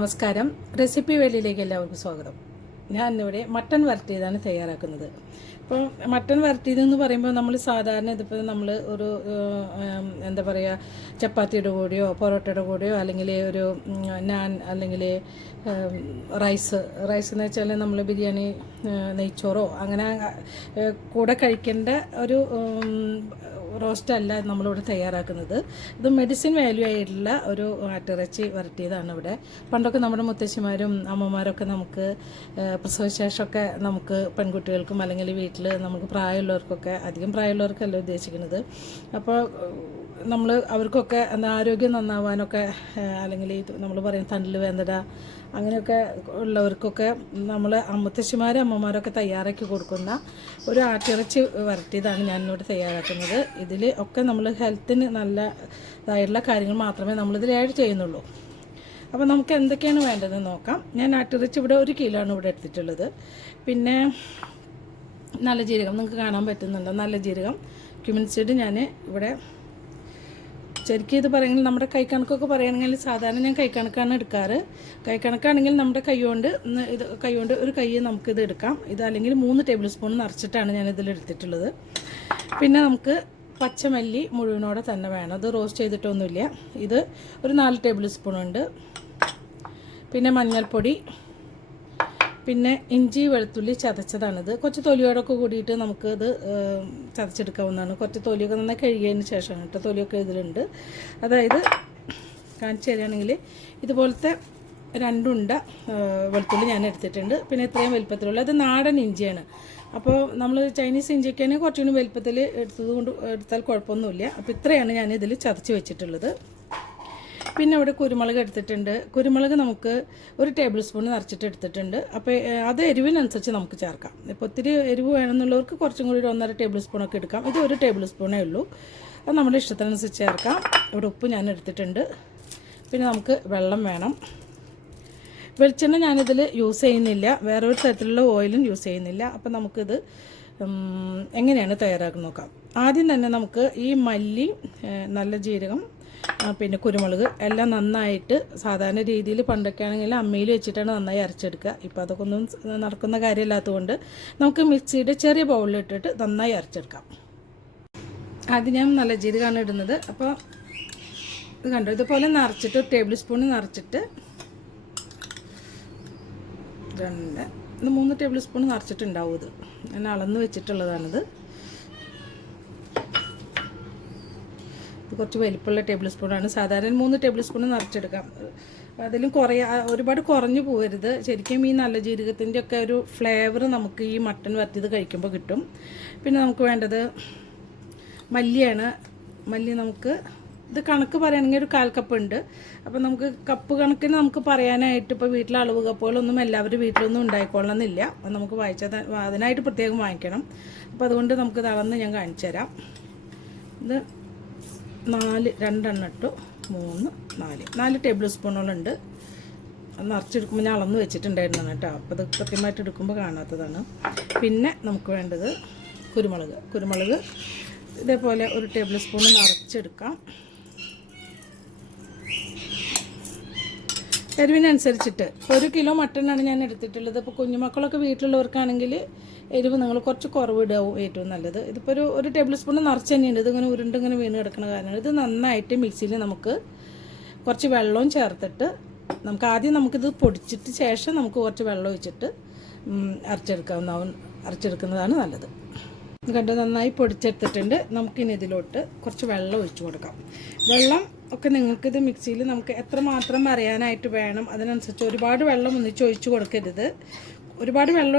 നമസ്കാരം. റെസിപ്പി വേലിയിലേക്ക് എല്ലാവർക്കും സ്വാഗതം. ഞാൻ ഇന്നിവിടെ മട്ടൺ വരട്ടിയതാണ് തയ്യാറാക്കുന്നത്. ഇപ്പോൾ മട്ടൺ വരട്ടിയതെന്ന് പറയുമ്പോൾ നമ്മൾ സാധാരണ ഇതിപ്പോൾ നമ്മൾ ഒരു എന്താ പറയുക, ചപ്പാത്തിയുടെ കൂടെയോ പൊറോട്ടയുടെ കൂടെയോ അല്ലെങ്കിൽ ഒരു നാൻ അല്ലെങ്കിൽ റൈസ് എന്ന് വെച്ചാൽ നമ്മൾ ബിരിയാണി നെയ്ച്ചോറോ അങ്ങനെ കൂടെ കഴിക്കേണ്ട ഒരു റോസ്റ്റ് അല്ല നമ്മളിവിടെ തയ്യാറാക്കുന്നത്. ഇത് മെഡിസിൻ വാല്യൂ ആയിട്ടുള്ള ഒരു ആട്ടിറച്ചി വരട്ടിയതാണ് ഇവിടെ. പണ്ടൊക്കെ നമ്മുടെ മുത്തശ്ശിമാരും അമ്മമാരൊക്കെ നമുക്ക് പ്രസവശേഷമൊക്കെ നമുക്ക് പെൺകുട്ടികൾക്കും അല്ലെങ്കിൽ വീട്ടിൽ നമുക്ക് പ്രായമുള്ളവർക്കൊക്കെ, അധികം പ്രായമുള്ളവർക്കല്ല ഉദ്ദേശിക്കുന്നത്, അപ്പോൾ നമ്മൾ അവർക്കൊക്കെ ആരോഗ്യം നന്നാവാനൊക്കെ അല്ലെങ്കിൽ നമ്മൾ പറയും തണ്ടിൽ വേദന അങ്ങനെയൊക്കെ ഉള്ളവർക്കൊക്കെ നമ്മൾ മുത്തശ്ശിമാരും അമ്മമാരൊക്കെ തയ്യാറാക്കി കൊടുക്കുന്ന ഒരു ആട്ടിറച്ചി വരട്ടിയതാണ് ഞാനിവിടെ തയ്യാറാക്കുന്നത്. ഇതിൽ ഒക്കെ നമ്മൾ ഹെൽത്തിന് നല്ലതായിട്ടുള്ള കാര്യങ്ങൾ മാത്രമേ നമ്മളിതിൽ ആഡ് ചെയ്യുന്നുള്ളൂ. അപ്പോൾ നമുക്ക് എന്തൊക്കെയാണ് വേണ്ടതെന്ന് നോക്കാം. ഞാൻ ആട്ടിറച്ചി ഇവിടെ 1 കിലോ ആണ് ഇവിടെ എടുത്തിട്ടുള്ളത്. പിന്നെ നല്ല ജീരകം നിങ്ങൾക്ക് കാണാൻ പറ്റുന്നുണ്ടോ, നല്ല ജീരകം, ക്യുമിൻ സീഡ് ഞാൻ ഇവിടെ ശരിക്കും ഇത് പറയുന്നത് നമ്മുടെ കൈക്കണക്കൊക്കെ പറയുകയാണെങ്കിൽ സാധാരണ ഞാൻ കൈക്കണക്കാണ് എടുക്കാറ്. കൈക്കണക്കാണെങ്കിൽ നമ്മുടെ കൈകൊണ്ട് ഒരു കൈ നമുക്കിത് എടുക്കാം. ഇത് അല്ലെങ്കിൽ 3 ടേബിൾ സ്പൂൺ നിറച്ചിട്ടാണ് ഞാൻ ഇതിൽ എടുത്തിട്ടുള്ളത്. പിന്നെ നമുക്ക് പച്ചമല്ലി മുഴുവനോടെ തന്നെ വേണം, അത് റോസ്റ്റ് ചെയ്തിട്ടൊന്നുമില്ല. ഇത് ഒരു 4 ടേബിൾ സ്പൂൺ ഉണ്ട്. പിന്നെ മഞ്ഞൾപ്പൊടി, പിന്നെ ഇഞ്ചി വെളുത്തുള്ളി ചതച്ചതാണിത്. കുറച്ച് തൊലിയോടൊക്കെ കൂടിയിട്ട് നമുക്കിത് ചതച്ചെടുക്കാവുന്നതാണ്. കുറച്ച് തൊലിയൊക്കെ നന്നായി കഴുകിയതിന് ശേഷമാണ് കേട്ടോ, തൊലിയൊക്കെ ഇതിലുണ്ട്. അതായത് കാണിച്ചു തരികയാണെങ്കിൽ ഇതുപോലത്തെ 2 ഉണ്ട വെളുത്തുള്ളി ഞാൻ എടുത്തിട്ടുണ്ട്. പിന്നെ ഇത്രയും വലുപ്പത്തിലുള്ള ഇത് നാടൻ ഇഞ്ചിയാണ്. അപ്പോൾ നമ്മൾ ചൈനീസ് ഇഞ്ചിയൊക്കെയാണ് കുറച്ചുകൂടി വലുപ്പത്തിൽ എടുത്താൽ കുഴപ്പമൊന്നുമില്ല. അപ്പോൾ ഇത്രയാണ് ഞാൻ ഇതിൽ ചതച്ച് വെച്ചിട്ടുള്ളത്. പിന്നെ ഇവിടെ കുരുമുളക് എടുത്തിട്ടുണ്ട്. കുരുമുളക് നമുക്ക് 1 ടേബിൾ സ്പൂൺ നിറച്ചിട്ട് എടുത്തിട്ടുണ്ട്. അപ്പോൾ അത് എരിവിനനുസരിച്ച് നമുക്ക് ചേർക്കാം. ഇപ്പോൾ ഒത്തിരി എരിവ് വേണമെന്നുള്ളവർക്ക് കുറച്ചും കൂടി 1.5 ടേബിൾ സ്പൂണൊക്കെ എടുക്കാം. ഇത് 1 ടേബിൾ സ്പൂണേ ഉള്ളൂ. അത് നമ്മുടെ ഇഷ്ടത്തിനനുസരിച്ച് ചേർക്കാം. ഇവിടെ ഉപ്പ് ഞാൻ എടുത്തിട്ടുണ്ട്. പിന്നെ നമുക്ക് വെള്ളം വേണം. വെളിച്ചെണ്ണ ഞാനിതിൽ യൂസ് ചെയ്യുന്നില്ല, വേറൊരു തരത്തിലുള്ള ഓയിലും യൂസ് ചെയ്യുന്നില്ല. അപ്പോൾ നമുക്കിത് എങ്ങനെയാണ് തയ്യാറാക്കി നോക്കാം. ആദ്യം തന്നെ നമുക്ക് ഈ മല്ലി, നല്ല ജീരകം, പിന്നെ കുരുമുളക് എല്ലാം നന്നായിട്ട് സാധാരണ രീതിയിൽ പണ്ടൊക്കെ ആണെങ്കിൽ അമ്മയിൽ വെച്ചിട്ടാണ് നന്നായി അരച്ചെടുക്കുക. ഇപ്പോൾ അതൊക്കെ ഒന്നും നടക്കുന്ന കാര്യമില്ലാത്തതുകൊണ്ട് നമുക്ക് മിക്സിയുടെ ചെറിയ ബൗളിലിട്ടിട്ട് നന്നായി അരച്ചെടുക്കാം. ആദ്യം ഞാൻ നല്ല ജീരകമാണ് ഇടുന്നത്. അപ്പോൾ ഇത് കണ്ടോ, ഇതുപോലെ നിറച്ചിട്ട് 1 ടേബിൾ സ്പൂൺ നിറച്ചിട്ട് 3 ടേബിൾ സ്പൂൺ നിറച്ചിട്ടുണ്ടാവും. ഇത് ഞാൻ അളന്ന് വെച്ചിട്ടുള്ളതാണിത്. ഇത് കുറച്ച് വലിപ്പമുള്ള ടേബിൾ സ്പൂണാണ്. സാധാരണ 3 ടേബിൾ സ്പൂൺ നിറച്ചെടുക്കാം. അതിലും ഒരുപാട് കുറഞ്ഞു പോകരുത്. ശരിക്കും ഈ നല്ല ജീരകത്തിൻ്റെ ഒക്കെ ഒരു ഫ്ലേവർ നമുക്ക് ഈ മട്ടൺ വരട്ടിയത് കഴിക്കുമ്പോൾ കിട്ടും. പിന്നെ നമുക്ക് വേണ്ടത് മല്ലിയാണ്. മല്ലി നമുക്ക് ഇത് കണക്ക് പറയുകയാണെങ്കിൽ 1/4 കപ്പ് ഉണ്ട്. അപ്പോൾ നമുക്ക് കപ്പ് കണക്കിന് നമുക്ക് പറയാനായിട്ട് ഇപ്പോൾ വീട്ടിലെ അളവ് കപ്പുകളൊന്നും എല്ലാവരും വീട്ടിലൊന്നും ഉണ്ടായിക്കൊള്ളണമെന്നില്ല. അപ്പോൾ നമുക്ക് അതിനായിട്ട് പ്രത്യേകം വാങ്ങിക്കണം. അപ്പോൾ അതുകൊണ്ട് നമുക്കിത് അളന്ന് ഞാൻ കാണിച്ചു തരാം. ഇത് 2 ഇട്ടു, 4 ടേബിൾ സ്പൂണുകളുണ്ട്. അത് നിറച്ചെടുക്കുമ്പോൾ ഞാൻ അളന്ന് വെച്ചിട്ടുണ്ടായിരുന്നാണ് കേട്ടോ. അപ്പോൾ അത് കൃത്യമായിട്ട് എടുക്കുമ്പോൾ കാണാത്തതാണ്. പിന്നെ നമുക്ക് വേണ്ടത് കുരുമുളക് ഇതേപോലെ 1 ടേബിൾ സ്പൂൺ നിറച്ചെടുക്കാം. എരിവിനനുസരിച്ചിട്ട് 1 കിലോ മട്ടനാണ് ഞാൻ എടുത്തിട്ടുള്ളത്. ഇപ്പോൾ കുഞ്ഞുമക്കളൊക്കെ വീട്ടിലുള്ളവർക്കാണെങ്കിൽ എരിവ് നിങ്ങൾ കുറച്ച് കുറവിടാവും ഏറ്റവും നല്ലത്. ഇതിപ്പോൾ ഒരു ടേബിൾ സ്പൂൺ നിറച്ച് തന്നെയുണ്ട്. ഇതിങ്ങനെ ഇങ്ങനെ വീണ് കിടക്കുന്ന കാരണമാണ്. ഇത് നന്നായിട്ട് മിക്സിയിൽ നമുക്ക് കുറച്ച് വെള്ളവും ചേർത്തിട്ട് ആദ്യം നമുക്കിത് പൊടിച്ചിട്ട് ശേഷം നമുക്ക് കുറച്ച് വെള്ളം ഒഴിച്ചിട്ട് അരച്ചെടുക്കുന്നതാണ് നല്ലത്. കണ്ട് നന്നായി പൊടിച്ചെടുത്തിട്ടുണ്ട്. നമുക്കിനി ഇതിലോട്ട് കുറച്ച് വെള്ളം ഒഴിച്ചു കൊടുക്കാം. വെള്ളം ഒക്കെ നിങ്ങൾക്കിത് മിക്സിയിൽ നമുക്ക് എത്രമാത്രം അറിയാനായിട്ട് വേണം അതിനനുസരിച്ച് ഒരുപാട് വെള്ളം ഒന്നിച്ച് ഒഴിച്ചു കൊടുക്കരുത്. ഒരുപാട് വെള്ളം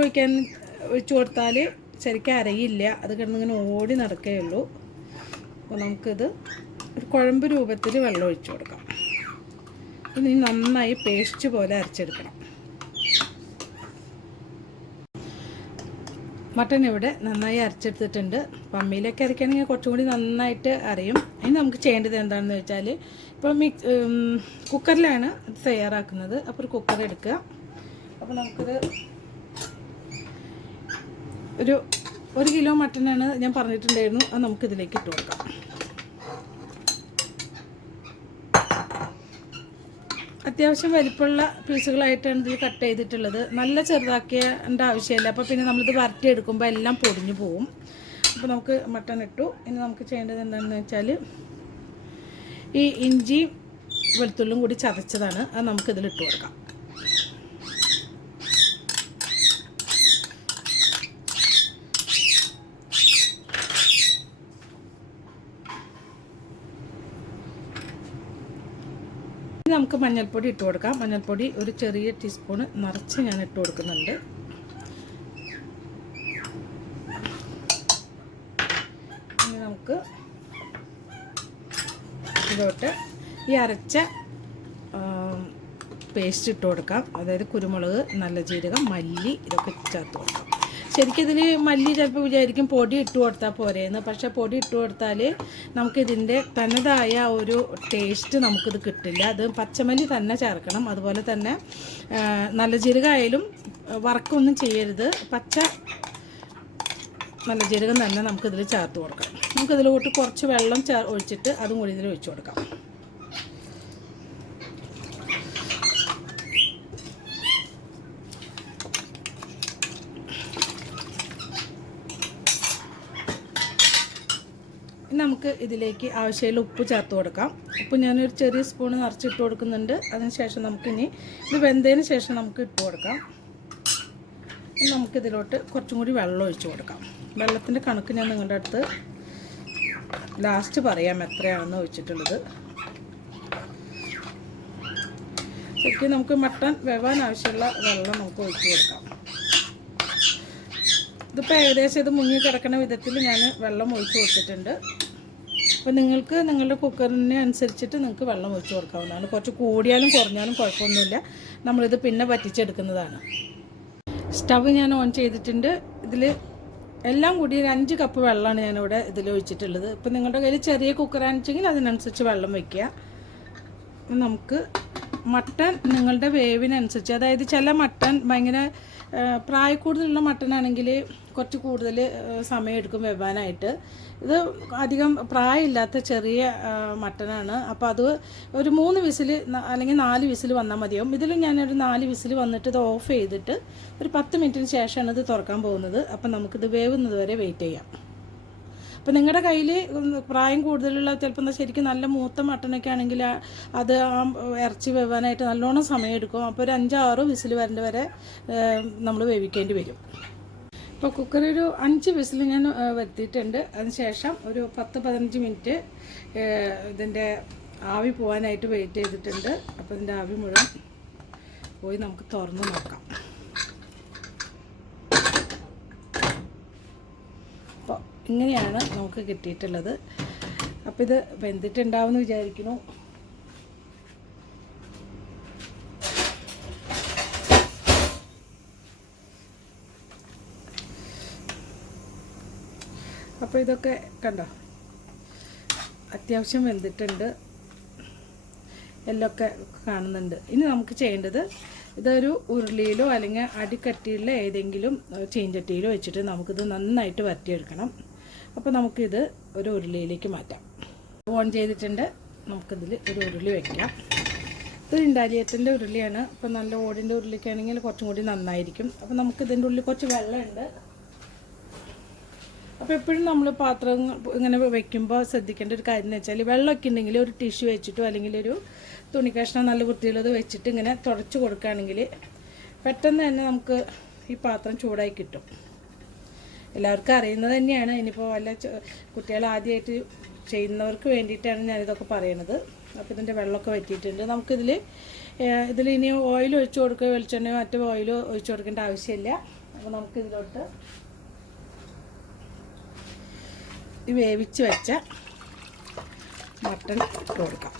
ഒഴിച്ചു കൊടുത്താൽ ശരിക്കും അരയില്ല, അത് കിടന്നിങ്ങനെ ഓടി നടക്കുകയുള്ളൂ. അപ്പോൾ നമുക്കിത് ഒരു കുഴമ്പ് രൂപത്തിൽ വെള്ളം ഒഴിച്ചു കൊടുക്കാം. ഇനി നന്നായി പേസ്റ്റ് പോലെ അരച്ചെടുക്കണം. മട്ടൻ ഇവിടെ നന്നായി അരച്ചെടുത്തിട്ടുണ്ട്. പമ്മിയിലൊക്കെ അരയ്ക്കുകയാണെങ്കിൽ കുറച്ചും കൂടി നന്നായിട്ട് അറിയും. ഇനി നമുക്ക് ചെയ്യേണ്ടത് എന്താണെന്ന് വെച്ചാൽ, ഇപ്പോൾ കുക്കറിലാണ് ഇത് തയ്യാറാക്കുന്നത്. അപ്പോൾ ഒരു കുക്കർ എടുക്കുക. അപ്പോൾ നമുക്കിത് 1 കിലോ മട്ടനാണ് ഞാൻ പറഞ്ഞിട്ടുണ്ടായിരുന്നു. അത് നമുക്കിതിലേക്ക് ഇട്ട് കൊടുക്കാം. അത്യാവശ്യം വലിപ്പമുള്ള പീസുകളായിട്ടാണ് ഇതിൽ കട്ട് ചെയ്തിട്ടുള്ളത്. നല്ല ചെറുതാക്കേണ്ട ആവശ്യമില്ല, അപ്പോൾ പിന്നെ നമ്മളിത് വരട്ടിയെടുക്കുമ്പോൾ എല്ലാം പൊടിഞ്ഞു പോവും. അപ്പോൾ നമുക്ക് മട്ടൺ ഇട്ടു. ഇനി നമുക്ക് ചെയ്യേണ്ടത് എന്താണെന്ന് വെച്ചാൽ ഈ ഇഞ്ചിയും വെളുത്തുള്ളിയും കൂടി ചതച്ചതാണ്, അത് നമുക്കിതിലിട്ട് കൊടുക്കാം. നമുക്ക് മഞ്ഞൾപ്പൊടി ഇട്ട് കൊടുക്കാം. മഞ്ഞൾപ്പൊടി ഒരു ചെറിയ ടീസ്പൂണ് നിറച്ച് ഞാൻ ഇട്ട് കൊടുക്കുന്നുണ്ട്. ഇനി നമുക്ക് ഇതിലോട്ട് ഈ അരച്ച പേസ്റ്റ് ഇട്ട് കൊടുക്കാം. അതായത് കുരുമുളക്, നല്ല ജീരകം, മല്ലി ഇതൊക്കെ ചേർത്ത് കൊടുക്കാം. ശരിക്കും ഇതിൽ മല്ലി ചിലപ്പോൾ വിചാരിക്കും പൊടി ഇട്ട് കൊടുത്താൽ പോരെയെന്ന്. പക്ഷേ പൊടി ഇട്ട് കൊടുത്താൽ നമുക്കിതിൻ്റെ തനതായ ഒരു ടേസ്റ്റ് നമുക്കിത് കിട്ടില്ല. അത് പച്ചമല്ലി തന്നെ ചേർക്കണം. അതുപോലെ തന്നെ നല്ല ജീരകമായാലും വറക്കൊന്നും ചെയ്യരുത്. പച്ച നല്ല ജീരകം തന്നെ നമുക്കിതിൽ ചേർത്ത് കൊടുക്കാം. നമുക്കിതിലോട്ട് കുറച്ച് വെള്ളം ഒഴിച്ചിട്ട് അതും കൂടി ഇതിൽ ഒഴിച്ചു കൊടുക്കാം. നമുക്ക് ഇതിലേക്ക് ആവശ്യമുള്ള ഉപ്പ് ചേർത്ത് കൊടുക്കാം. ഉപ്പ് ഞാനൊരു ചെറിയ സ്പൂൺ നിറച്ചിട്ട് കൊടുക്കുന്നുണ്ട്. അതിനുശേഷം നമുക്കിനി ഇത് വെന്തതിന് ശേഷം നമുക്ക് ഇട്ട് കൊടുക്കാം. നമുക്കിതിലോട്ട് കുറച്ചും കൂടി വെള്ളം ഒഴിച്ച് കൊടുക്കാം. വെള്ളത്തിൻ്റെ കണക്ക് ഞാൻ നിങ്ങളുടെ അടുത്ത് ലാസ്റ്റ് പറയാം എത്രയാണെന്ന് ഒഴിച്ചിട്ടുള്ളത്. ശരിക്കും നമുക്ക് മട്ടൺ വേവാൻ ആവശ്യമുള്ള വെള്ളം നമുക്ക് ഒഴിച്ച് കൊടുക്കാം. ഇതിപ്പോൾ ഏകദേശം ഇത് മുങ്ങി കിടക്കുന്ന വിധത്തിൽ ഞാൻ വെള്ളം ഒഴിച്ച് കൊടുത്തിട്ടുണ്ട്. അപ്പോൾ നിങ്ങൾക്ക് നിങ്ങളുടെ കുക്കറിനെ അനുസരിച്ചിട്ട് നിങ്ങൾക്ക് വെള്ളം ഒഴിച്ച് കൊടുക്കാവുന്നതാണ്. കുറച്ച് കൂടിയാലും കുറഞ്ഞാലും കുഴപ്പമൊന്നുമില്ല. നമ്മളിത് പിന്നെ വറ്റിച്ചെടുക്കുന്നതാണ്. സ്റ്റവ് ഞാൻ ഓൺ ചെയ്തിട്ടുണ്ട്. ഇതിൽ എല്ലാം കൂടി ഒരു 5 കപ്പ് വെള്ളമാണ് ഞാനിവിടെ ഇതിൽ ഒഴിച്ചിട്ടുള്ളത്. ഇപ്പോൾ നിങ്ങളുടെ കയ്യിൽ ചെറിയ കുക്കറാണെന്നുവെച്ചെങ്കിൽ അതിനനുസരിച്ച് വെള്ളം വയ്ക്കുക. നമുക്ക് മട്ടൺ നിങ്ങളുടെ വേവിനനുസരിച്ച്, അതായത് ചില മട്ടൺ ഭയങ്കര പ്രായക്കൂടുതലുള്ള മട്ടനാണെങ്കിൽ കുറച്ച് കൂടുതൽ സമയമെടുക്കും വെവാനായിട്ട്. ഇത് അധികം പ്രായമില്ലാത്ത ചെറിയ മട്ടനാണ്. അപ്പോൾ അത് ഒരു 3 വിസിൽ അല്ലെങ്കിൽ 4 വിസിൽ വന്നാൽ മതിയാവും. ഇതിൽ ഞാനൊരു 4 വിസിൽ വന്നിട്ട് ഇത് ഓഫ് ചെയ്തിട്ട് ഒരു 10 മിനിറ്റിന് ശേഷമാണ് ഇത് തുറക്കാൻ പോകുന്നത്. അപ്പം നമുക്കിത് വേവുന്നത് വരെ വെയിറ്റ് ചെയ്യാം. അപ്പോൾ നിങ്ങളുടെ കയ്യിൽ പ്രായം കൂടുതലുള്ള ചിലപ്പോൾ ശരിക്കും നല്ല മൂത്ത മട്ടനൊക്കെ ആണെങ്കിൽ അത് ആ ഇറച്ചി വേവാനായിട്ട് നല്ലോണം സമയമെടുക്കും. അപ്പോൾ ഒരു 5-6 വിസിൽ വരേണ്ട വരെ നമ്മൾ വേവിക്കേണ്ടി വരും. ഇപ്പോൾ കുക്കർ ഒരു 5 വിസിൽ ഞാൻ വരുത്തിയിട്ടുണ്ട്. അതിനുശേഷം ഒരു 10-15 മിനിറ്റ് ഇതിൻ്റെ ആവി പോകാനായിട്ട് വെയിറ്റ് ചെയ്തിട്ടുണ്ട്. അപ്പോൾ ഇതിൻ്റെ ആവി മുഴുവൻ പോയി നമുക്ക് തുറന്ന് നോക്കാം. അപ്പോൾ ഇങ്ങനെയാണ് നമുക്ക് കിട്ടിയിട്ടുള്ളത്. അപ്പോൾ ഇത് വെന്തിട്ടുണ്ടാവുമെന്ന് വിചാരിക്കുന്നു. അപ്പോൾ ഇതൊക്കെ കണ്ടോ, അത്യാവശ്യം വെന്തിട്ടുണ്ട്, എല്ലൊക്കെ കാണുന്നുണ്ട്. ഇനി നമുക്ക് ചെയ്യേണ്ടത് ഇതൊരു ഉരുളിയിലോ അല്ലെങ്കിൽ അടിക്കട്ടിയുള്ള ഏതെങ്കിലും ചീഞ്ചട്ടിയിലോ വെച്ചിട്ട് നമുക്കിത് നന്നായിട്ട് വരട്ടിയെടുക്കണം. അപ്പോൾ നമുക്കിത് ഒരു ഉരുളിയിലേക്ക് മാറ്റാം. ഓൺ ചെയ്തിട്ടുണ്ട്. നമുക്കിതിൽ ഒരു ഉരുളി വയ്ക്കാം. ഇത് ഇൻഡാലിയത്തിൻ്റെ ഉരുളിയാണ്. അപ്പോൾ നല്ല ഓടിൻ്റെ ഉരുളിക്കാണെങ്കിൽ കുറച്ചും കൂടി നന്നായിരിക്കും. അപ്പോൾ നമുക്കിതിൻ്റെ ഉള്ളിൽ കുറച്ച് വെള്ളമുണ്ട്. അപ്പോൾ എപ്പോഴും നമ്മൾ പാത്രം ഇങ്ങനെ വയ്ക്കുമ്പോൾ ശ്രദ്ധിക്കേണ്ട ഒരു കാര്യം എന്ന് വെച്ചാൽ വെള്ളമൊക്കെ ഉണ്ടെങ്കിൽ ഒരു ടിഷ്യൂ വെച്ചിട്ടോ അല്ലെങ്കിൽ ഒരു തുണിക്കഷ്ണം നല്ല വൃത്തിയുള്ളത് വെച്ചിട്ട് ഇങ്ങനെ തുടച്ച് കൊടുക്കുകയാണെങ്കിൽ പെട്ടെന്ന് തന്നെ നമുക്ക് ഈ പാത്രം ചൂടായി കിട്ടും. എല്ലാവർക്കും അറിയുന്നത് തന്നെയാണ്. ഇനിയിപ്പോൾ വല്ല കുട്ടികൾ ആദ്യമായിട്ട് ചെയ്യുന്നവർക്ക് വേണ്ടിയിട്ടാണ് ഞാനിതൊക്കെ പറയണത്. അപ്പോൾ ഇതിൻ്റെ വെള്ളമൊക്കെ വറ്റിയിട്ടുണ്ട്. ഇതിൽ ഇനി ഓയിൽ ഒഴിച്ച് കൊടുക്കുക, വെളിച്ചെണ്ണയോ മറ്റോ ഓയിലോ ഒഴിച്ച് കൊടുക്കേണ്ട ആവശ്യമില്ല. അപ്പോൾ നമുക്കിതിലോട്ട് ഈ വേവിച്ച് വെച്ച മട്ടൺ ഇട്ട് കൊടുക്കാം.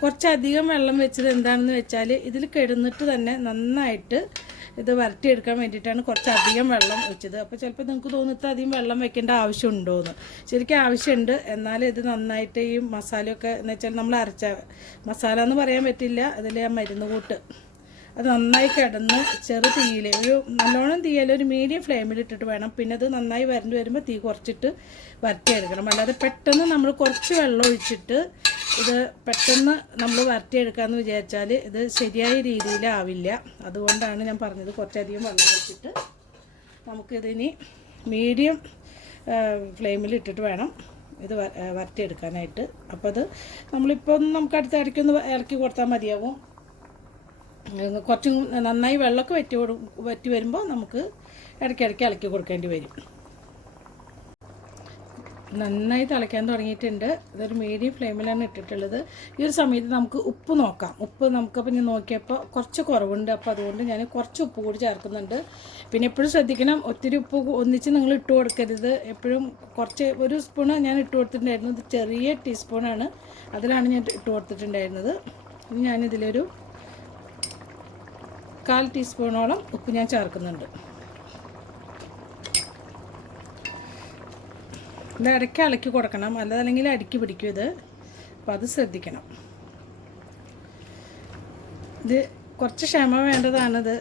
കുറച്ചധികം വെള്ളം വെച്ചത് എന്താണെന്ന് വെച്ചാൽ ഇതിൽ കിടന്നിട്ട് തന്നെ നന്നായിട്ട് ഇത് വരട്ടിയെടുക്കാൻ വേണ്ടിയിട്ടാണ് കുറച്ചധികം വെള്ളം വെച്ചത്. അപ്പോൾ ചിലപ്പോൾ നിങ്ങൾക്ക് തോന്നിട്ട് അധികം വെള്ളം വെക്കേണ്ട ആവശ്യമുണ്ടോയെന്ന്. ശരിക്കും ആവശ്യമുണ്ട്. എന്നാലും ഇത് നന്നായിട്ട് ഈ മസാലയൊക്കെ എന്ന് വെച്ചാൽ നമ്മൾ അരച്ച മസാല എന്ന് പറയാൻ പറ്റില്ല, അതിൽ ആ മരുന്ന് കൂട്ട് അത് നന്നായി കിടന്ന് ചെറു തീയിൽ ഒരു നല്ലോണം തീയിൽ ഒരു മീഡിയം ഫ്ലെയിമിലിട്ടിട്ട് വേണം. പിന്നെ അത് നന്നായി വരണ്ട് വരുമ്പോൾ തീ കുറച്ചിട്ട് വരട്ടിയെടുക്കണം. അല്ലാതെ പെട്ടെന്ന് നമ്മൾ കുറച്ച് വെള്ളം ഒഴിച്ചിട്ട് ഇത് പെട്ടെന്ന് നമ്മൾ വരട്ടിയെടുക്കാമെന്ന് വിചാരിച്ചാൽ ഇത് ശരിയായ രീതിയിലാവില്ല. അതുകൊണ്ടാണ് ഞാൻ പറഞ്ഞത് കുറച്ചധികം വെള്ളം വെച്ചിട്ട് നമുക്കിതിനി മീഡിയം ഫ്ലെയിമിൽ ഇട്ടിട്ട് വേണം ഇത് വരട്ടിയെടുക്കാനായിട്ട്. അപ്പോൾ അത് നമ്മളിപ്പോൾ നമുക്ക് അടുത്ത ഇടയ്ക്കൊന്ന് ഇറക്കി കൊടുത്താൽ മതിയാവും. കുറച്ചും നന്നായി വെള്ളമൊക്കെ വറ്റി വരുമ്പോൾ നമുക്ക് ഇടയ്ക്കിടയ്ക്ക് ഇളക്കി കൊടുക്കേണ്ടി വരും. നന്നായി തിളയ്ക്കാൻ തുടങ്ങിയിട്ടുണ്ട്. ഇതൊരു മീഡിയം ഫ്ലെയിമിലാണ് ഇട്ടിട്ടുള്ളത്. ഈ ഒരു സമയത്ത് നമുക്ക് ഉപ്പ് നോക്കാം. ഉപ്പ് നമുക്കപ്പോൾ ഞാൻ നോക്കിയപ്പോൾ കുറച്ച് കുറവുണ്ട്. അപ്പോൾ അതുകൊണ്ട് ഞാൻ കുറച്ച് ഉപ്പ് കൂടി ചേർക്കുന്നുണ്ട്. പിന്നെ എപ്പോഴും ശ്രദ്ധിക്കണം, ഒത്തിരി ഉപ്പ് ഒന്നിച്ച് നിങ്ങൾ ഇട്ട് കൊടുക്കരുത്. എപ്പോഴും കുറച്ച് ഒരു സ്പൂണ് ഞാൻ ഇട്ട് കൊടുത്തിട്ടുണ്ടായിരുന്നു. ഇത് ചെറിയ ടീസ്പൂണാണ്, അതിലാണ് ഞാൻ ഇട്ട് കൊടുത്തിട്ടുണ്ടായിരുന്നത്. ഇനി ഞാനിതിലൊരു 1/4 ടീസ്പൂണോളം ഉപ്പ് ഞാൻ ചേർക്കുന്നുണ്ട്. ഇത് ഇടയ്ക്ക് ഇളക്കി കൊടുക്കണം, അല്ലാതല്ലെങ്കിൽ അടിക്ക് പിടിക്കും ഇത്. അപ്പോൾ അത് ശ്രദ്ധിക്കണം. ഇത് കുറച്ച് ക്ഷമ വേണ്ടതാണിത്.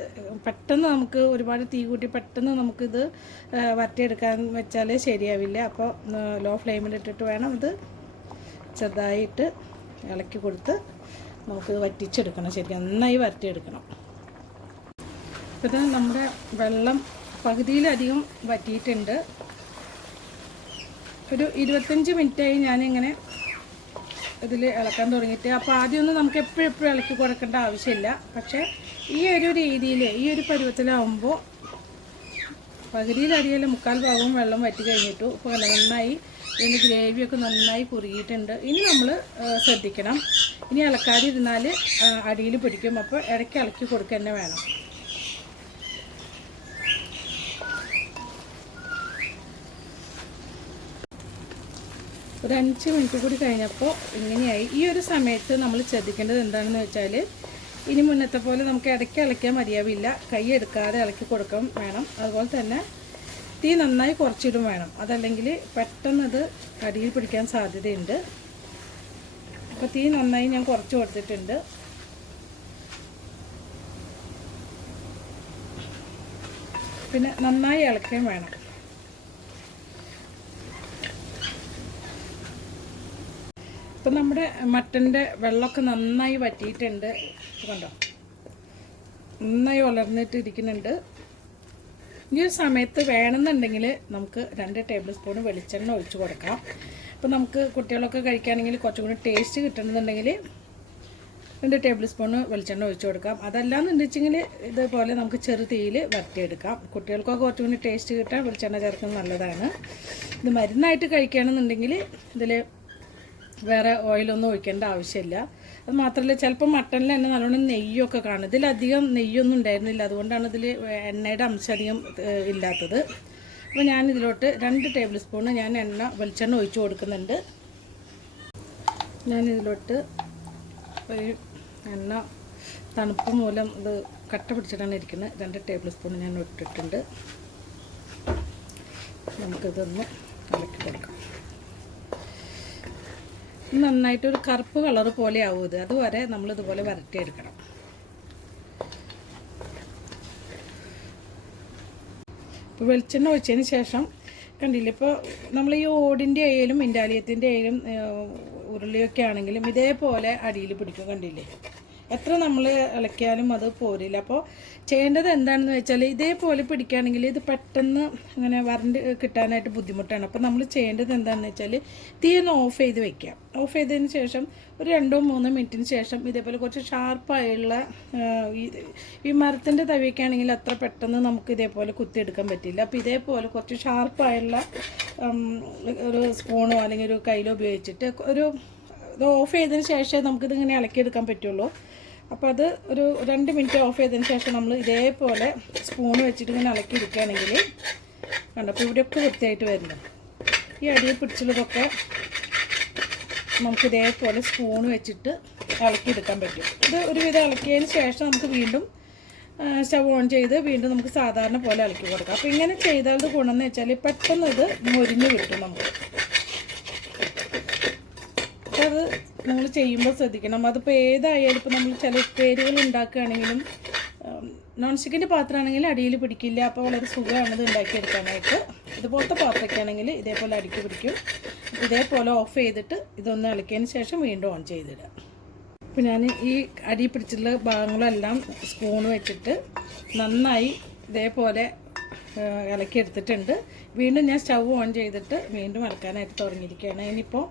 പെട്ടെന്ന് നമുക്ക് ഒരുപാട് തീ കൂട്ടി പെട്ടെന്ന് നമുക്കിത് വരട്ടിയെടുക്കാൻ വെച്ചാൽ ശരിയാവില്ല. അപ്പോൾ ലോ ഫ്ലെയിമിലിട്ടിട്ട് വേണം ഇത് ചെറുതായിട്ട് ഇളക്കി കൊടുത്ത് നമുക്കിത് വറ്റിച്ചെടുക്കണം. ശരിക്കും നന്നായി വരട്ടിയെടുക്കണം. ഇത് നമ്മുടെ വെള്ളം പകുതിയിലധികം വറ്റിയിട്ടുണ്ട്. ഒരു 25 മിനിറ്റായി ഞാനിങ്ങനെ ഇതിൽ ഇളക്കാൻ തുടങ്ങിയിട്ട്. അപ്പോൾ ആദ്യമൊന്നും നമുക്ക് എപ്പോഴും ഇളക്കി കൊടുക്കേണ്ട ആവശ്യമില്ല. പക്ഷേ ഈ ഒരു രീതിയിൽ ഈ ഒരു പരുവത്തിലാവുമ്പോൾ പകുതിയിലധികം 3/4 ഭാഗവും വെള്ളം വറ്റി കഴിഞ്ഞിട്ടു. ഇപ്പോൾ നന്നായി ഇതിൻ്റെ ഗ്രേവിയൊക്കെ നന്നായി കുറുകിയിട്ടുണ്ട്. ഇനി നമ്മൾ ശ്രദ്ധിക്കണം, ഇനി ഇളക്കാതിരുന്നാൽ അടിയിൽ പിടിക്കും. അപ്പോൾ ഇടയ്ക്ക് ഇളക്കി കൊടുക്കുക തന്നെ വേണം. ഒരു 5 മിനിറ്റ് കൂടി കഴിഞ്ഞപ്പോൾ ഇങ്ങനെയായി. ഈ ഒരു സമയത്ത് നമ്മൾ ശ്രദ്ധിക്കേണ്ടത് എന്താണെന്ന് വെച്ചാൽ, ഇനി മുന്നത്തെ പോലെ നമുക്ക് ഇടയ്ക്ക് ഇളക്കിയാൽ മതിയാവില്ല. കൈ എടുക്കാതെ ഇളക്കി കൊടുക്കാൻ വേണം. അതുപോലെ തന്നെ തീ നന്നായി കുറച്ചിടും വേണം, അതല്ലെങ്കിൽ പെട്ടെന്നത് അടിയിൽ പിടിക്കാൻ സാധ്യതയുണ്ട്. അപ്പോൾ തീ നന്നായി ഞാൻ കുറച്ച് കൊടുത്തിട്ടുണ്ട്. പിന്നെ നന്നായി ഇളക്കുകയും വേണം. ഇപ്പം നമ്മുടെ മട്ടൻ്റെ വെള്ളമൊക്കെ നന്നായി വറ്റിയിട്ടുണ്ട്. കണ്ടോ, നന്നായി വളർന്നിട്ട് ഇരിക്കുന്നുണ്ട്. ഈ ഒരു സമയത്ത് വേണമെന്നുണ്ടെങ്കിൽ നമുക്ക് 2 ടേബിൾ സ്പൂൺ വെളിച്ചെണ്ണ ഒഴിച്ച് കൊടുക്കാം. അപ്പോൾ നമുക്ക് കുട്ടികളൊക്കെ കഴിക്കുകയാണെങ്കിൽ കുറച്ചും കൂടി ടേസ്റ്റ് കിട്ടണമെന്നുണ്ടെങ്കിൽ 2 ടേബിൾ സ്പൂൺ വെളിച്ചെണ്ണ ഒഴിച്ച് കൊടുക്കാം. അതല്ലാന്നുണ്ടെങ്കിൽ ഇതുപോലെ നമുക്ക് ചെറു തീയിൽ വരട്ടിയെടുക്കാം. കുട്ടികൾക്കൊക്കെ കുറച്ചും കൂടി ടേസ്റ്റ് കിട്ടാൻ വെളിച്ചെണ്ണ ചേർക്കുന്നത് നല്ലതാണ്. ഇത് മരുന്നായിട്ട് കഴിക്കുകയാണെന്നുണ്ടെങ്കിൽ ഇതിൽ വേറെ ഓയിലൊന്നും ഒഴിക്കേണ്ട ആവശ്യമില്ല. അത് മാത്രമല്ല, ചിലപ്പോൾ മട്ടനിൽ തന്നെ നല്ലോണം നെയ്യൊക്കെ കാണും. ഇതിലധികം നെയ്യൊന്നും ഉണ്ടായിരുന്നില്ല, അതുകൊണ്ടാണ് ഇതിൽ എണ്ണയുടെ അംശം അധികം ഇല്ലാത്തത്. അപ്പോൾ ഞാനിതിലോട്ട് 2 ടേബിൾ സ്പൂൺ ഞാൻ വെളിച്ചെണ്ണ ഒഴിച്ച് കൊടുക്കുന്നുണ്ട്. ഞാനിതിലോട്ട് എണ്ണ തണുപ്പ് മൂലം ഇത് കട്ട പിടിച്ചിട്ടാണ് ഇരിക്കുന്നത്. 2 ടേബിൾ സ്പൂൺ ഞാൻ ഇട്ടിട്ടുണ്ട്. നമുക്കിതൊന്ന് ഇളക്കി കൊടുക്കാം. നന്നായിട്ടൊരു കറുപ്പ് കളർ പോലെ ആവും ഇത്. അതുവരെ നമ്മളിതുപോലെ വരട്ടിയെടുക്കണം. ഇപ്പോൾ വെളിച്ചെണ്ണ ഒഴിച്ചതിന് ശേഷം കണ്ടില്ലേ, ഇപ്പോൾ നമ്മൾ ഈ ഓടിൻ്റെ ആയാലും ഇൻഡാലിയത്തിൻ്റെ ആയാലും ഉരുളിയൊക്കെ ആണെങ്കിലും ഇതേപോലെ അടിയിൽ പിടിക്കും. കണ്ടില്ലേ, എത്ര നമ്മൾ ഇളക്കിയാലും അത് പോരില്ല. അപ്പോൾ ചെയ്യേണ്ടത് എന്താണെന്ന് വെച്ചാൽ, ഇതേപോലെ പിടിക്കുകയാണെങ്കിൽ ഇത് പെട്ടെന്ന് അങ്ങനെ വരണ്ട് കിട്ടാനായിട്ട് ബുദ്ധിമുട്ടാണ്. അപ്പോൾ നമ്മൾ ചെയ്യേണ്ടത് എന്താണെന്ന് വെച്ചാൽ, തീ ഒന്ന് ഓഫ് ചെയ്ത് വെക്കാം. ഓഫ് ചെയ്തതിന് ശേഷം ഒരു 2-3 മിനിറ്റിന് ശേഷം ഇതേപോലെ കുറച്ച് ഷാർപ്പായുള്ള ഈ മരത്തിൻ്റെ തവിയൊക്കെ ആണെങ്കിൽ അത്ര പെട്ടെന്ന് നമുക്ക് ഇതേപോലെ കുത്തിയെടുക്കാൻ പറ്റില്ല. അപ്പോൾ ഇതേപോലെ കുറച്ച് ഷാർപ്പായുള്ള ഒരു സ്പൂണോ അല്ലെങ്കിൽ ഒരു കയ്യിലോ ഉപയോഗിച്ചിട്ട് ഇത് ഓഫ് ചെയ്തതിന് ശേഷമേ നമുക്കിതിങ്ങനെ ഇളക്കിയെടുക്കാൻ പറ്റുള്ളൂ. അപ്പോൾ അത് ഒരു 2 മിനിറ്റ് ഓഫ് ചെയ്തതിന് ശേഷം നമ്മൾ ഇതേപോലെ സ്പൂൺ വെച്ചിട്ട് ഇങ്ങനെ ഇളക്കിയെടുക്കുകയാണെങ്കിൽ കണ്ടപ്പോൾ ഇവിടെയൊക്കെ വൃത്തിയായിട്ട് വരുന്നു. ഈ അടിയിൽ പിടിച്ചുള്ളതൊക്കെ നമുക്ക് ഇതേപോലെ സ്പൂൺ വെച്ചിട്ട് ഇളക്കിയെടുക്കാൻ പറ്റും. ഇത് ഒരുവിധം ഇളക്കിയതിന് ശേഷം നമുക്ക് വീണ്ടും സ്റ്റവ് ഓൺ ചെയ്ത് വീണ്ടും നമുക്ക് സാധാരണ പോലെ ഇളക്കി കൊടുക്കാം. അപ്പോൾ ഇങ്ങനെ ചെയ്താൽ ഗുണമെന്ന് വെച്ചാൽ പെട്ടെന്ന് ഇത് മൊരിഞ്ഞ് കിട്ടും നമുക്ക്. അപ്പോൾ അത് നമ്മൾ ചെയ്യുമ്പോൾ ശ്രദ്ധിക്കണം. അതിപ്പോൾ ഏതായാലും ഇപ്പോൾ നമ്മൾ ചില ഉപ്പേരികൾ ഉണ്ടാക്കുകയാണെങ്കിലും നോൺ സ്റ്റിക്കിൻ്റെ പാത്രമാണെങ്കിൽ അടിയിൽ പിടിക്കില്ല. അപ്പോൾ വളരെ സുഖമാണ് ഇത് ഉണ്ടാക്കിയെടുക്കാനായിട്ട്. ഇതുപോലത്തെ പാത്രമൊക്കെ ആണെങ്കിൽ ഇതേപോലെ അടുക്കി പിടിക്കും. ഇതേപോലെ ഓഫ് ചെയ്തിട്ട് ഇതൊന്ന് ഇളക്കിയതിന് ശേഷം വീണ്ടും ഓൺ ചെയ്തിടുക. അപ്പോൾ ഞാൻ ഈ അടി പിടിച്ചിട്ടുള്ള ഭാഗങ്ങളെല്ലാം സ്പൂൺ വെച്ചിട്ട് നന്നായി ഇതേപോലെ ഇളക്കിയെടുത്തിട്ടുണ്ട്. വീണ്ടും ഞാൻ സ്റ്റൗ ഓൺ ചെയ്തിട്ട് വീണ്ടും ഇളക്കാനായിട്ട് തുടങ്ങിയിരിക്കുകയാണ്. ഇനിയിപ്പോൾ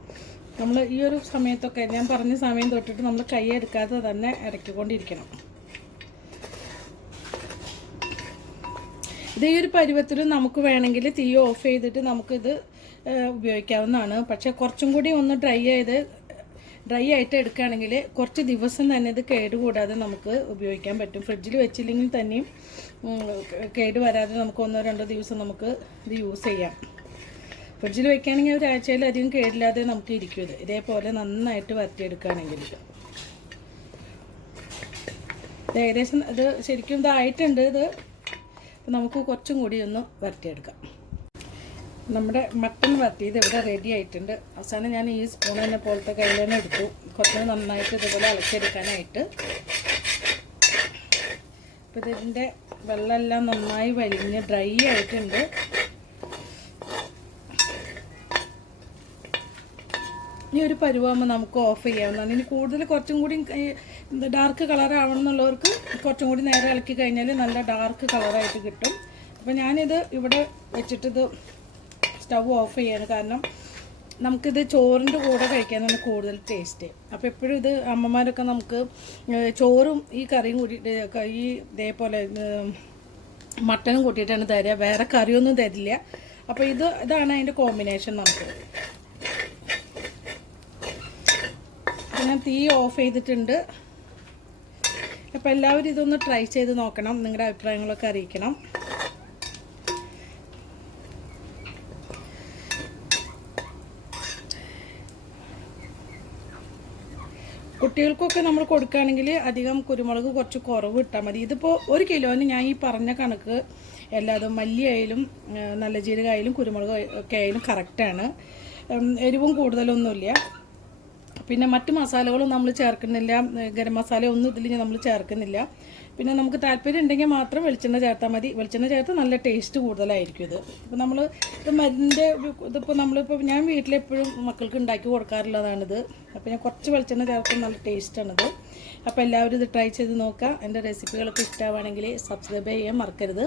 നമ്മൾ ഈ ഒരു സമയത്തൊക്കെ ഞാൻ പറഞ്ഞ സമയം തൊട്ടിട്ട് നമ്മൾ കൈ എടുക്കാതെ തന്നെ ഇറക്കിക്കൊണ്ടിരിക്കണം. ഇത് ഈ ഒരു പരുവത്തിൽ നമുക്ക് വേണമെങ്കിൽ തീ ഓഫ് ചെയ്തിട്ട് നമുക്കിത് ഉപയോഗിക്കാവുന്നതാണ്. പക്ഷേ കുറച്ചും കൂടി ഒന്ന് ഡ്രൈ ആയിട്ട് എടുക്കുകയാണെങ്കിൽ കുറച്ച് ദിവസം തന്നെ ഇത് കേടുകൂടാതെ നമുക്ക് ഉപയോഗിക്കാൻ പറ്റും. ഫ്രിഡ്ജിൽ വെച്ചില്ലെങ്കിൽ തന്നെയും കേട് വരാതെ നമുക്ക് 1-2 ദിവസം നമുക്ക് ഇത് യൂസ് ചെയ്യാം. ഫ്രിഡ്ജിൽ വെക്കുകയാണെങ്കിൽ ഒരാഴ്ചയിലധികം കേടില്ലാതെ നമുക്ക് ഇരിക്കും. ഇതേപോലെ നന്നായിട്ട് വരട്ടിയെടുക്കുകയാണെങ്കിൽ ഏകദേശം ഇത് ശരിക്കും ഇതായിട്ടുണ്ട്. ഇത് നമുക്ക് കുറച്ചും കൂടി ഒന്ന് വരട്ടിയെടുക്കാം. നമ്മുടെ മട്ടൺ വരട്ടിയത് ഇവിടെ റെഡി ആയിട്ടുണ്ട്. അവസാനം ഞാൻ ഈ സ്പൂൺ തന്നെ പോലത്തെ കയ്യിൽ തന്നെ എടുത്തു, കുറച്ച് നന്നായിട്ട് ഇതുപോലെ ഇളക്കിയെടുക്കാനായിട്ട്. അപ്പോൾ ഇതിൻ്റെ വെള്ളമെല്ലാം നന്നായി വലിഞ്ഞ് ഡ്രൈ ആയിട്ടുണ്ട്. ഈ ഒരു പരുവാകുമ്പോൾ നമുക്ക് ഓഫ് ചെയ്യാവുന്നതാണ്. ഇനി കൂടുതൽ കുറച്ചും കൂടി ഡാർക്ക് കളർ ആവണമെന്നുള്ളവർക്ക് കുറച്ചും കൂടി നേരെ ഇളക്കി കഴിഞ്ഞാൽ നല്ല ഡാർക്ക് കളറായിട്ട് കിട്ടും. അപ്പോൾ ഞാനിത് ഇവിടെ വെച്ചിട്ടിത് സ്റ്റവ് ഓഫ് ചെയ്യാണ്. കാരണം നമുക്കിത് ചോറിൻ്റെ കൂടെ കഴിക്കാനാണ് കൂടുതൽ ടേസ്റ്റ്. അപ്പോൾ എപ്പോഴും ഇത് അമ്മമാരൊക്കെ നമുക്ക് ചോറും ഈ കറിയും കൂട്ടിയിട്ട് ഈ ഇതേപോലെ മട്ടനും കൂട്ടിയിട്ടാണ് തരിക, വേറെ കറിയൊന്നും തരില്ല. അപ്പോൾ ഇതാണ് അതിൻ്റെ കോമ്പിനേഷൻ നമുക്ക്. ഞാൻ തീ ഓഫ് ചെയ്തിട്ടുണ്ട്. അപ്പോൾ എല്ലാവരും ഇതൊന്ന് ട്രൈ ചെയ്ത് നോക്കണം, നിങ്ങളുടെ അഭിപ്രായങ്ങളൊക്കെ അറിയിക്കണം. കുട്ടികൾക്കൊക്കെ നമ്മൾ കൊടുക്കുകയാണെങ്കിൽ അധികം കുരുമുളക് കുറച്ച് കുറവ് ഇട്ടാൽ മതി. ഇതിപ്പോൾ 1 കിലോന് ഞാൻ ഈ പറഞ്ഞ കണക്ക് എല്ലാതും മല്ലി ആയാലും നല്ല ജീരകമായാലും കുരുമുളക് ഒക്കെ ആയാലും കറക്റ്റാണ്. എരിവും കൂടുതലൊന്നുമില്ല. പിന്നെ മറ്റ് മസാലകളും നമ്മൾ ചേർക്കുന്നില്ല, ഗരം മസാല ഒന്നും ഇതിൽ നമ്മൾ ചേർക്കുന്നില്ല. പിന്നെ നമുക്ക് താല്പര്യം ഉണ്ടെങ്കിൽ മാത്രം വെളിച്ചെണ്ണ ചേർത്താൽ മതി. വെളിച്ചെണ്ണ ചേർത്ത് നല്ല ടേസ്റ്റ് കൂടുതലായിരിക്കും ഇത്. ഇപ്പോൾ നമ്മൾ ഇത് മരുന്നിൻ്റെ ഇതിപ്പോൾ നമ്മളിപ്പോൾ ഞാൻ വീട്ടിലെപ്പോഴും മക്കൾക്ക് ഉണ്ടാക്കി കൊടുക്കാറുള്ളതാണിത്. അപ്പോൾ ഞാൻ കുറച്ച് വെളിച്ചെണ്ണ ചേർത്ത് നല്ല ടേസ്റ്റാണിത്. അപ്പോൾ എല്ലാവരും ഇത് ട്രൈ ചെയ്ത് നോക്കുക. എൻ്റെ റെസിപ്പികളൊക്കെ ഇഷ്ടമാണെങ്കിൽ സബ്സ്ക്രൈബ് ചെയ്യാൻ മറക്കരുത്.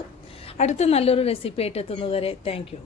അടുത്ത നല്ലൊരു റെസിപ്പി ആയിട്ട് എത്തുന്നതുവരെ താങ്ക് യു.